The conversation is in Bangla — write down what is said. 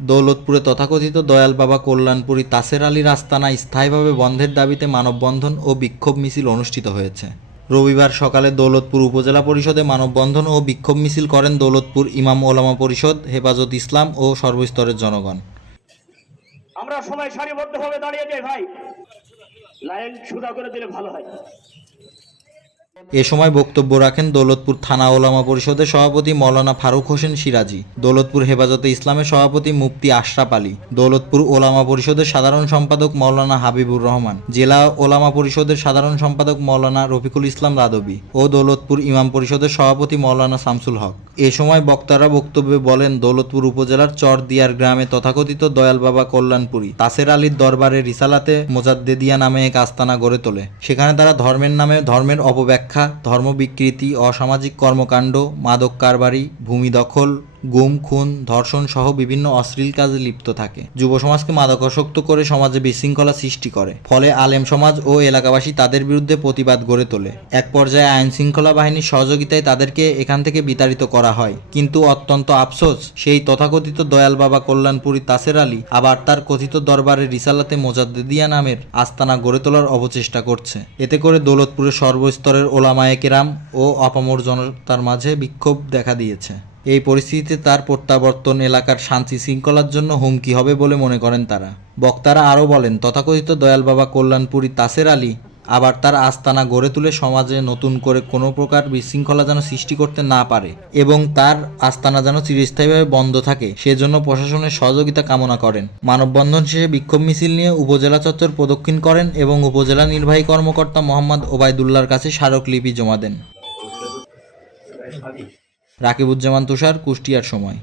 দৌলতপুরে তথাকথিত দয়াল বাবা কল্যাণপুরী তাসের আলীর আস্তানা স্থায়ীভাবে বন্ধের দাবিতে মানববন্ধন ও বিক্ষোভ মিছিল অনুষ্ঠিত হয়েছে। রবিবার সকালে দৌলতপুর উপজেলা পরিষদে মানববন্ধন ও বিক্ষোভ মিছিল করেন দৌলতপুর ইমাম ওলামা পরিষদ, হেফাজত ইসলাম ও সর্বস্তরের জনগণ। আমরা সবাই সারিবদ্ধভাবে দাঁড়িয়ে যাই ভাই, লাইন সোজা করে দিলে ভালো হয়। এ সময় বক্তব্য রাখেন দৌলতপুর থানা ওলামা পরিষদের সভাপতি মৌলানা ফারুক হোসেন সিরাজি, দৌলতপুর হেফাজতে ইসলামের সভাপতি মুফতি আশরাফ আলী, দৌলতপুর ওলামা পরিষদের সাধারণ সম্পাদক মৌলানা হাবিবুর রহমান, জেলা ওলামা পরিষদের সাধারণ সম্পাদক মৌলানা রফিকুল ইসলাম রাদবি ও দৌলতপুর ইমাম পরিষদের সভাপতি মৌলানা শামসুল হক। এ সময় বক্তারা বক্তব্যে বলেন, দৌলতপুর উপজেলার চরদিয়ার গ্রামে তথাকথিত দয়াল বাবা কল্যাণপুরী তাসের আলীর দরবারে রিসালাতে মোজাদ্দেদিয়া নামে এক আস্তানা গড়ে তোলে। সেখানে তারা ধর্মের নামে ধর্মের অপব্যাখ্যা, ধর্ম বিকৃতি, অসামাজিক কর্মকাণ্ড, মাদক কারবারি, ভূমি দখল, গুম, খুন, ধর্ষণ সহ বিভিন্ন অশ্লীল কাজে লিপ্ত থাকে। যুব সমাজকে মাদকাসক্ত করে সমাজে বিশৃঙ্খলা সৃষ্টি করে। ফলে আলেম সমাজ ও এলাকাবাসী তাদের বিরুদ্ধে প্রতিবাদ গড়ে তোলে। এক পর্যায়ে আইন শৃঙ্খলা বাহিনীর সহযোগিতায় তাদেরকে এখান থেকে বিতাড়িত করা হয়। কিন্তু অত্যন্ত আফসোস, সেই তথাকথিত দয়াল বাবা কল্যাণপুরী তাসের আলী আবার তার কথিত দরবারে রিসালাতে মোজাদ্দেদিয়া নামের আস্তানা গড়ে তোলার অপচেষ্টা করছে। এতে করে দৌলতপুরের সর্বস্তরের ওলামায়ে কেরাম ও আপামর জনতার মাঝে বিক্ষোভ দেখা দিয়েছে। এই পরিস্থিতিতে তার প্রত্যাবর্তন এলাকার শান্তি শৃঙ্খলার জন্য হুমকি হবে বলে মনে করেন তারা। বক্তারা আরও বলেন, তথাকথিত দয়াল বাবা কল্যাণপুরী তাসের আলী আবার তার আস্তানা গড়ে তুলে সমাজে নতুন করে কোনো প্রকার বিশৃঙ্খলা যেন সৃষ্টি করতে না পারে এবং তার আস্তানা যেন চিরস্থায়ীভাবে বন্ধ থাকে, সেজন্য প্রশাসনের সহযোগিতা কামনা করেন। মানববন্ধন শেষে বিক্ষোভ মিছিল নিয়ে উপজেলা চত্বর প্রদক্ষিণ করেন এবং উপজেলা নির্বাহী কর্মকর্তা মোহাম্মদ ওবায়দুল্লাহর কাছে স্মারকলিপি জমা দেন। রাকিবুজ্জামান তুষার, কুষ্টিয়ার সময়।